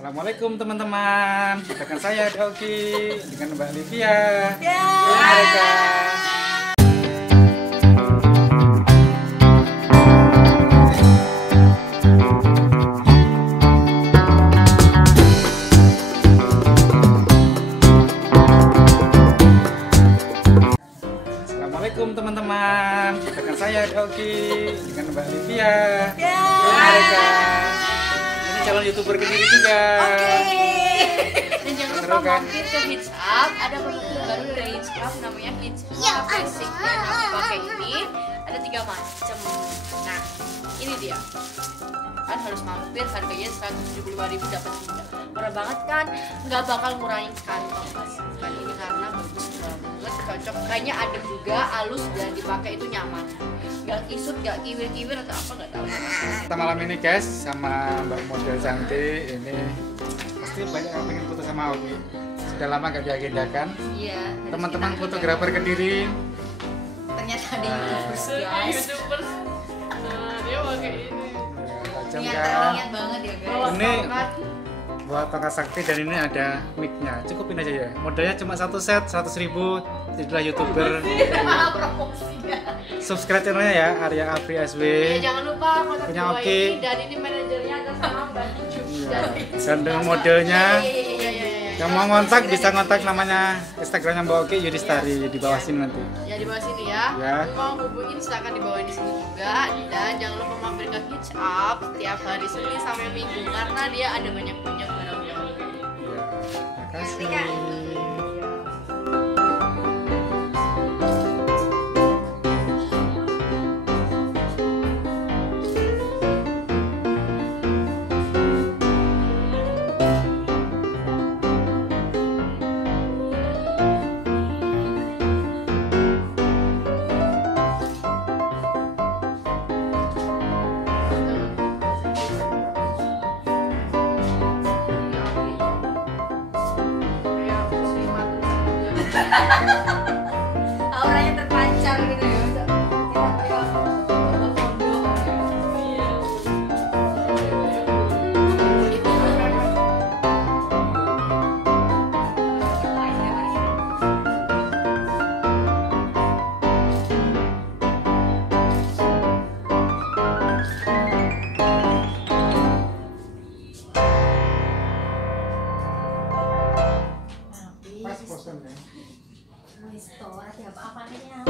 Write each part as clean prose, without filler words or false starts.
Assalamualaikum teman-teman, dengan saya Oki, dengan Mbak Livia. Assalamualaikum teman-teman, dengan saya Oki, dengan Mbak Livia. Ini calon YouTuber Kediri juga. Dan jangan lupa mampir ke Hijab, ada produk baru dari Hijab namanya Hijab Cantik. Yang aku pakai ini ada 3 macam. Nah, ini dia. Kan harus mampir, harganya 175.000 dapat 3. Murah banget kan? Nggak bakal ngurangin kantong kan ini karena bagus banget, cocok. Kayaknya adem juga, halus dan dipakai itu nyaman. Nggak kisut, nggak kiwir-kiwir atau apa nggak tahu. Kita malam ini guys sama Mbak model cantik ini pasti banyak yang pengen foto sama Oki. Sudah lama nggak diagendakan. Iya. Teman-teman fotografer Kediri. Ternyata ada YouTubers guys. Nah, dia pakai ini. Niat banget ya guys. Ini buat tongkat sakti dan ini ada mic-nya. Cukupin aja ya. Modalnya cuma 1 set 100.000. Jadilah YouTuber. Promosinya. Subscribe channelnya ya, Arya Afri SW. Iya, jangan lupa kontak Punya bawah Oki. ini dan ini manajernya atas nama Mbak. Dan dengan modelnya. Iya. Yang mau ngontak bisa ngontak namanya Instagramnya Mbak Oki Yudhistari di bawah sini nanti. Ya di bawah sini ya. Ya. Mau hubungin silakan di bawah di sini juga. Dan jangan lupa mampir ke Hijab setiap hari Senin sampai Minggu karena dia ada banyak barang-barang. Ya, terima kasih. Auranya terpancar gitu ya. Pas posannya. Ada apa-apanya.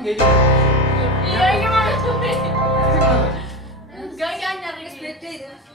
Emang kayak gitu? Iya, gimana? Ini sih mana? Enggak nyari sepeda itu.